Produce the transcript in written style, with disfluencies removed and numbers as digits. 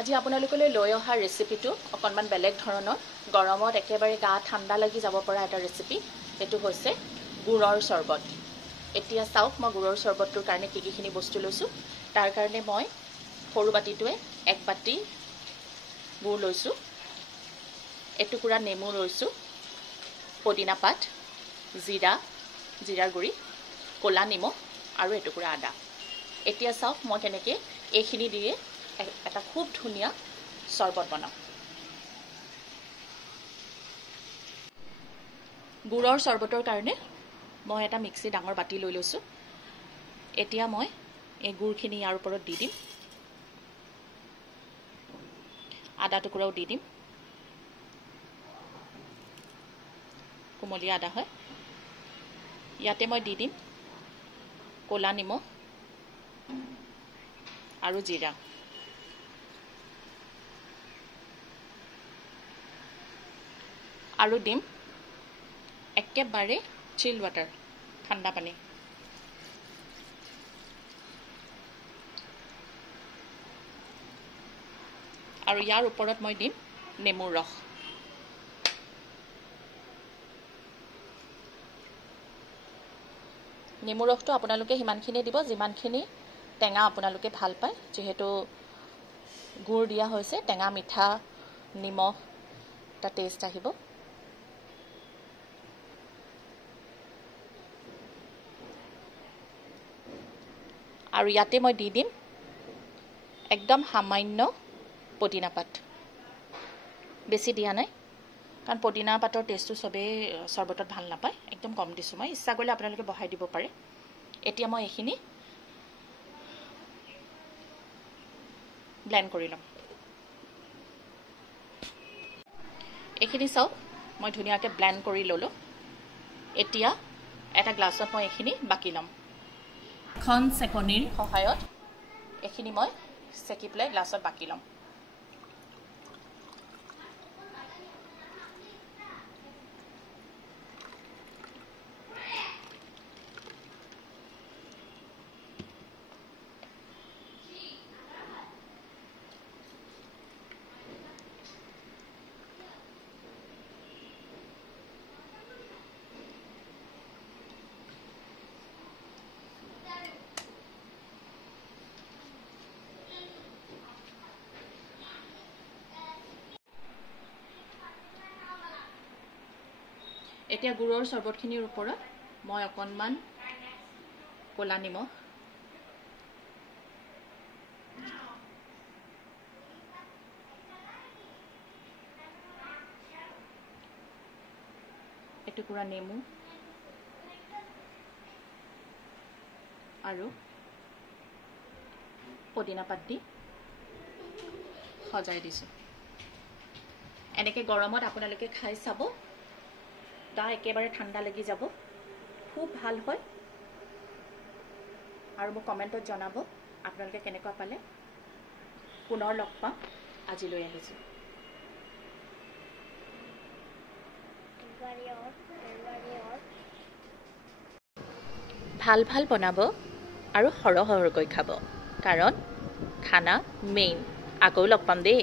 আজি আপোনালোকলৈ লৈ অহা ৰেচিপিটো অকণমান বেলেগ ধৰণৰ গৰমত একেবাৰে গা ঠাণ্ডা লাগি যাব পৰা এটা ৰেচিপি। এইটো হৈছে গুড়ৰ চৰ্বত। এতিয়া চাওক মই গুড়ৰ চৰ্বতটোৰ কাৰণে কি বস্তু লৈছোঁ। তাৰ কাৰণে মই সৰু বাটিটোৱে 1 বাটি গুড় লৈছোঁ, এটুকুৰা নেমু লৈছোঁ, পদিনা পাত, জিৰাৰ গুড়ি, ক'লা নিমখ আৰু এটুকুৰা আদা। এতিয়া চাওক মই কেনেকৈ এইখিনি দিয়ে এটা খুব ধুনীয়া চৰ্বত বনাওঁ। গুড়ৰ চৰ্বতৰ কাৰণে মই এটা মিক্সি ডাঙৰ বাটি লৈ লৈছোঁ। এতিয়া মই এই গুড়খিনি ইয়াৰ ওপৰত দি দিম, আদা টুকুৰাও দি দিম, কুমলীয়া আদা হয়। ইয়াতে মই দি দিম ক'লা নিমখ আৰু জিৰা। আৰু দিম একেবাৰে চিল ৱাটাৰ, ঠাণ্ডা পানী। আৰু ইয়াৰ ওপৰত মই দিম নেমুৰ ৰস। নেমুৰ ৰসটো আপোনালোকে সিমানখিনি দিব যিমানখিনি টেঙা আপোনালোকে ভাল পায়। যিহেতু গুড় দিয়া হৈছে, টেঙা মিঠা নিমখ এটা টেষ্ট আহিব। আৰু ইয়াতে মই দি দিম একদম সামান্য পদিনা পাত, বেছি দিয়া নাই, কাৰণ পদিনা পাতৰ টেষ্টটো চবেই চৰ্বতত ভাল নাপায়। একদম কম দিছোঁ মই, ইচ্ছা কৰিলে আপোনালোকে বঢ়াই দিব পাৰে। এতিয়া মই এইখিনি ব্লেণ্ড কৰি ল'ম। এইখিনি চাওক মই ধুনীয়াকৈ ব্লেণ্ড কৰি ল'লোঁ। এতিয়া এটা গ্লাছত মই এইখিনি বাকি ল'ম। এখন চেকনিৰ সহায়ত এইখিনি মই চেকি পেলাই গ্লাছত বাকি ল'ম। এতিয়া গুড়ৰ চৰ্বতখিনিৰ ওপৰত মই অকণমান ক'লা নিমখ, এটুকুৰা নেমু আৰু পদিনা পাত দি সজাই দিছোঁ। এনেকৈ গৰমত আপোনালোকে খাই চাব, গা একেবাৰে ঠাণ্ডা লাগি যাব, খুব ভাল হয়। আৰু মোক কমেণ্টত জনাব আপোনালোকে কেনেকুৱা পালে। পুনৰ লগ পাম, আজিলৈ আহিছোঁ। ভাল ভাল বনাব আৰু সৰহকৈ খাব, কাৰণ খানা মেইন। আকৌ লগ পাম দেই।